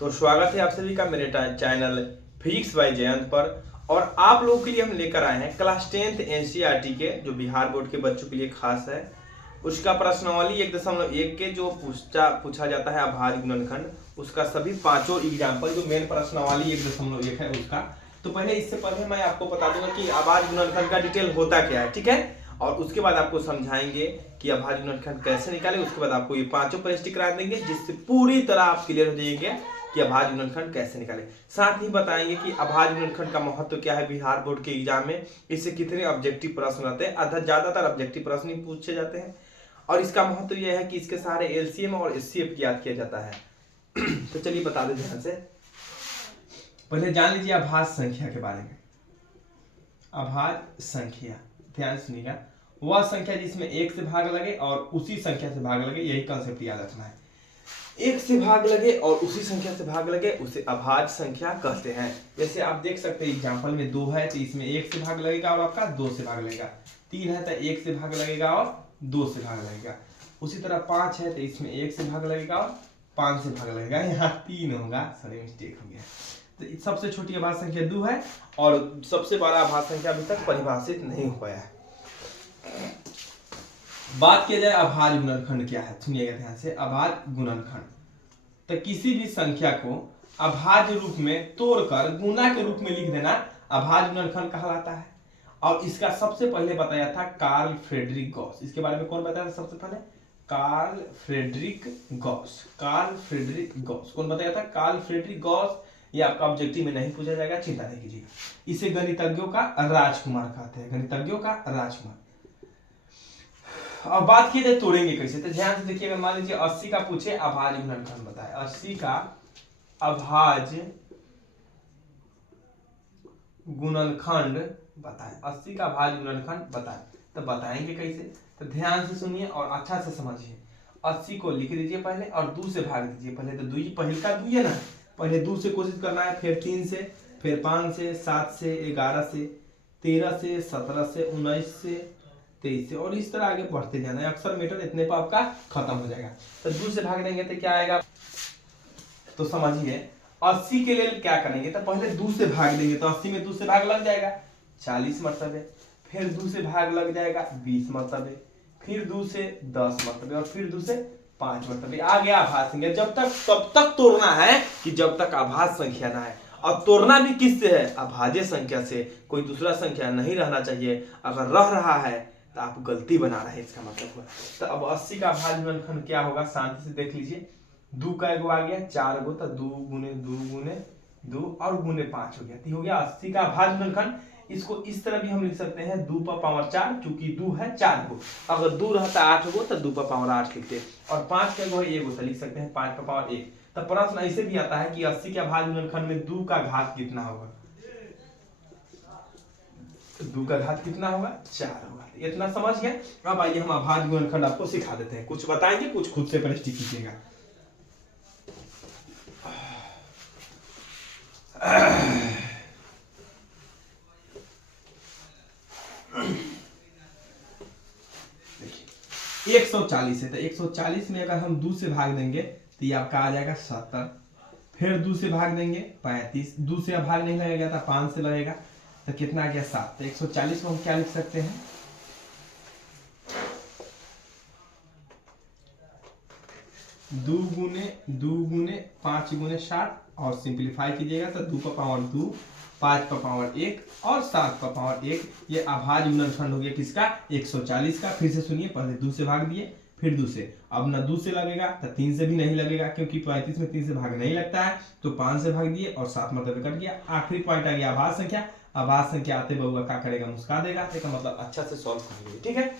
तो स्वागत है आप सभी का मेरे चैनल फिजिक्स बाय जयंत पर। और आप लोगों के लिए हम लेकर आए हैं क्लास 10th एनसीईआरटी के, जो बिहार बोर्ड के बच्चों के लिए खास है। उसका प्रश्नावली 1.1 के जो पूछा जाता है अभाज्य गुणनखंड, उसका सभी पांचों एग्जाम्पल जो मेन प्रश्नावली 1.1 है उसका। तो पहले इससे पहले मैं आपको बता दूंगा कि अभाज्य गुणनखंड का डिटेल होता क्या है, ठीक है। और उसके बाद आपको समझाएंगे कि अभाज्य गुणनखंड कैसे निकाले। उसके बाद आपको ये पांचों प्रश्न करा देंगे, जिससे पूरी तरह आप क्लियर हो जाएंगे कि अभाज्य गुणनखंड कैसे निकाले। साथ ही बताएंगे कि अभाज्य गुणनखंड का महत्व क्या है बिहार बोर्ड के एग्जाम में, इससे कितने ऑब्जेक्टिव प्रश्न आते हैं। ज्यादातर ऑब्जेक्टिव प्रश्न ही पूछे जाते हैं, और इसका महत्व यह है कि इसके सहारे एलसीएम और एचसीएफ याद किया जाता है। तो चलिए बता दें ध्यान से। पहले जान लीजिए अभाज्य संख्या के बारे में। अभाज्य संख्या, ध्यान सुनिएगा, वह संख्या जिसमें एक से भाग लगे और उसी संख्या से भाग लगे, यही कंसेप्ट याद रखना है। एक से भाग लगे और उसी संख्या से भाग लगे उसे अभाज्य संख्या कहते हैं। जैसे आप देख सकते हैं एग्जांपल में 2 है तो इसमें 1 से भाग लगेगा और आपका 2 से भाग लगेगा। 3 है तो 1 से भाग लगेगा और 2 से भाग लगेगा। उसी तरह 5 है तो इसमें 1 से भाग लगेगा और 5 से भाग लगेगा। यहाँ 3 होगा, सॉरी मिस्टेक हो गया। तो सबसे छोटी अभाज्य संख्या 2 है और सबसे बड़ा अभाज्य संख्या अभी तक परिभाषित नहीं हुआ है। बात किया जाए अभाज्य गुणनखंड क्या है, सुनिएगा ध्यान से। अभाज्य गुणनखंड तो किसी भी संख्या को अभाज्य रूप में तोड़कर गुणा के रूप में लिख देना अभाज्य गुणनखंड कहलाता है। और इसका सबसे पहले बताया था कार्ल फ्रेडरिक गॉस। इसके बारे में कौन बताया था सबसे पहले? Karl Frederick Gauss. Karl Frederick Gauss कौन बताया था? Karl Frederick Gauss. ये आपका ऑब्जेक्टिव में नहीं पूछा जाएगा, चिंता नहीं कीजिएगा। इसे गणितज्ञों का राजकुमार कहते हैं, गणितज्ञों का राजकुमार। अब बात की जाए तोड़ेंगे कैसे, तो ध्यान से देखिएगा। मान लीजिए 80 का पूछे अभाज्य गुणनखंड बताए, 80 का अभाज्य गुणनखंड बताए, 80 का अभाज्य गुणनखंड बताए, तो बताएंगे कैसे? तो ध्यान से सुनिए और अच्छा से समझिए। 80 को लिख दीजिए पहले और 2 से भाग दीजिए। पहले तो 2 पहले का 2 है ना, पहले 2 से कोशिश करना है, फिर 3 से, फिर 5 से, 7 से, 11 से, 13 से, 17 से, 19 से, 23 से, और इस तरह आगे बढ़ते जाना है। अक्सर मीटर इतने पर आपका खत्म हो जाएगा। तो 2 से भाग देंगे तो क्या आएगा? तो समझिए 80 के लिए क्या करेंगे, तो पहले 2 से भाग देंगे तो 80 में 2 से भाग लग जाएगा 40 मरतबे, फिर 2 से भाग लग जाएगा 20 मरतबे, फिर 2 से 10 मरतबे, और फिर 2 से 5 मरतबे। आ गया अभाज्य संख्या। जब तक तब तक तोड़ना है कि जब तक अभाज्य संख्या ना है। और तोड़ना भी किससे है? अभाज्य संख्या से। कोई दूसरा संख्या नहीं रहना चाहिए। अगर रह रहा है तो आप गलती बना रहे हैं, इसका मतलब हुआ। तो अब 80 का अभाज्य गुणनखंड क्या होगा, शांति से देख लीजिए। 2 का एगो आ गया, 4 गो, तो 2 गुने 2 गुने 2 और गुने 5 हो गया, तो हो गया 80 का अभाज्य गुणनखंड। इसको इस तरह भी हम लिख सकते हैं 2 पर पावर 4, चूंकि 2 है 4 गो। अगर 2 रहता 8 गो तो 2 पर पावर 8 लिखते, और 5 का एगो है 1 गो तो लिख सकते हैं 5 पर पावर 1। तो प्रश्न ऐसे भी आता है कि 80 के अभाज्य गुणनखंड में 2 का घात कितना होगा? 2 का घात कितना होगा? 4 होगा। इतना समझ गए। अब आइए हम अभाज्य गुणनखंड आपको सिखा देते हैं, कुछ बताएंगे, कुछ खुद से प्रश्न कीजिएगा। देखिए 140 है तो 140 में अगर हम 2 से भाग देंगे तो ये आपका आ जाएगा 70, फिर 2 से भाग देंगे 35, 2 से भाग नहीं लगेगा तो 5 से लगेगा, तो कितना आ गया 7। तो 140 को हम क्या लिख सकते हैं? 2 गुने 5 गुने 60, और सिंप्लीफाई कीजिएगा तो 2 पर पावर 2, 5 पर पावर 1 और 7 पर पावर 1। ये अभाज्य गुणनखंड हो गया किसका? 140 का। फिर से सुनिए, पहले 2 से भाग दिए, फिर 2 से, अब ना 2 से लगेगा तो 3 से भी नहीं लगेगा, क्योंकि 35 में 3 से भाग नहीं लगता है। तो 5 से भाग दिए और 7 मतलब कट गया। आखिरी पॉइंट आ गया अभाज्य संख्या। अभाज्य संख्या आते बउआ क्या करेगा? मुस्का देगा। तो मतलब अच्छा से सॉल्व कर लीजिए, ठीक है।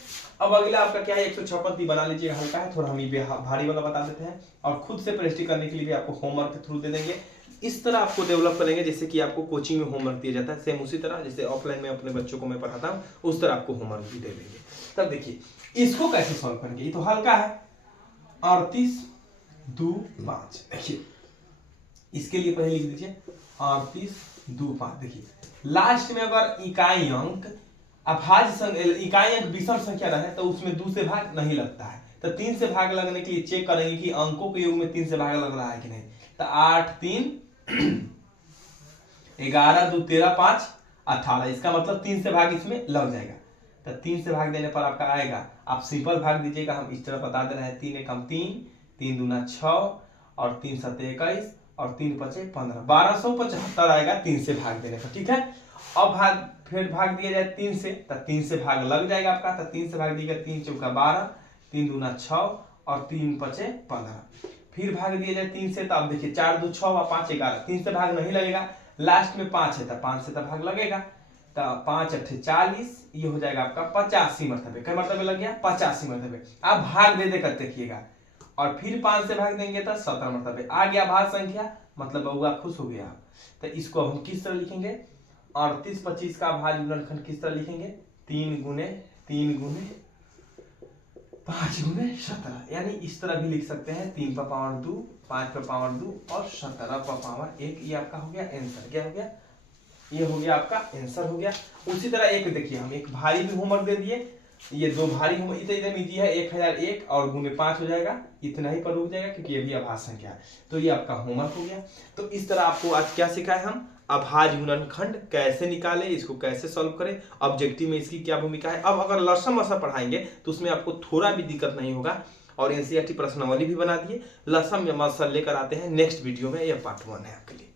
अब अगला आपका क्या है? 156 बना लीजिए, हल्का है थोड़ा, हम ये भारी वाला बता देते हैं। और खुद से प्रैक्टिस करने के लिए भी आपको होमवर्क के थ्रू दे देंगे। इस तरह आपको डेवलप करेंगे जैसे कि आपको कोचिंग में होमवर्क दिया जाता है, सेम उसी तरह जैसे ऑफलाइन में अपने बच्चों को मैं पढ़ाता हूँ, उस तरह आपको होमवर्क भी दे देंगे। तब देखिए इसको कैसे सॉल्व करेंगे। ये तो हल्का है, 38 2 5। देखिए इसके लिए पहले लिख दीजिए 38 2 5। देखिए लास्ट में अगर इकाई अंक अभाज्य इकाई अंक विषम संख्या रहे तो उसमें 2 से भाग नहीं लगता है, तो 3 से भाग लगने के लिए चेक करेंगे कि अंकों के योग में 3 से भाग लग रहा है कि नहीं। तो 8 3 11 2 13 5 18, इसका मतलब 3 से भाग इसमें लग जाएगा। तो 3 से भाग देने पर आपका आएगा, आप सिंपल भाग दीजिएगा, हम इस तरह बता दे रहे हैं। 3 एकम 3, 3 दूना 6 और 3 सत्ते 21 और 3 पचे 15, 1275 आएगा 3 से भाग देने पर। ठीक है, अब फिर भाग दिया जाए 3 से, तो 3 से भाग लग जाएगा आपका। तो 3 से भाग दिएगा, 3 चौका 12, 3 दूना 6 और 3 पचे 15। फिर भाग दिया जाए 3 से, तो अब देखिए 4 2 6 और 5 11, 3 से भाग नहीं लगेगा, लास्ट में 5 है तो 5 से तो भाग लगेगा। तो 5 8 40, ये हो जाएगा आपका 85 मरतबे। क्या मरतबे लग गया? 85 मरतबे। आप भाग दे देकर देखिएगा, और फिर 5 से भाग देंगे तो 17 मरतबे आ गया भाग संख्या, मतलब बउआ खुश हो गया। तो इसको हम किस तरह लिखेंगे? 38 25 का भाज्य गुणनखंड किस तरह लिखेंगे? 3 गुने 5 गुने 17, यानी इस तरह भी लिख सकते हैं। 3 पर पावर 2, 5 पर पावर 2 और 17 पर पावर 1। ये आपका हो गया आंसर। क्या हो गया? ये हो गया आपका आंसर हो गया। उसी तरह एक देखिए, हम एक भारी भी होमवर्क दे दिए, ये 2 भारी होमवर्क इधर इजी है। 1001 और गुने 5 हो जाएगा, इतना ही पर रुक जाएगा क्योंकि ये भी अभाज्य संख्या है। तो ये आपका होमवर्क हो गया। तो इस तरह आपको आज क्या सिखाए हम? अभाज्य गुणनखंड कैसे निकाले, इसको कैसे सॉल्व करें, ऑब्जेक्टिव में इसकी क्या भूमिका है। अब अगर लसम असर पढ़ाएंगे तो उसमें आपको थोड़ा भी दिक्कत नहीं होगा, और एनसीईआरटी प्रश्नावली भी बना दिए। लसम या मसल लेकर आते हैं नेक्स्ट वीडियो में, यह पार्ट 1 है आपके लिए।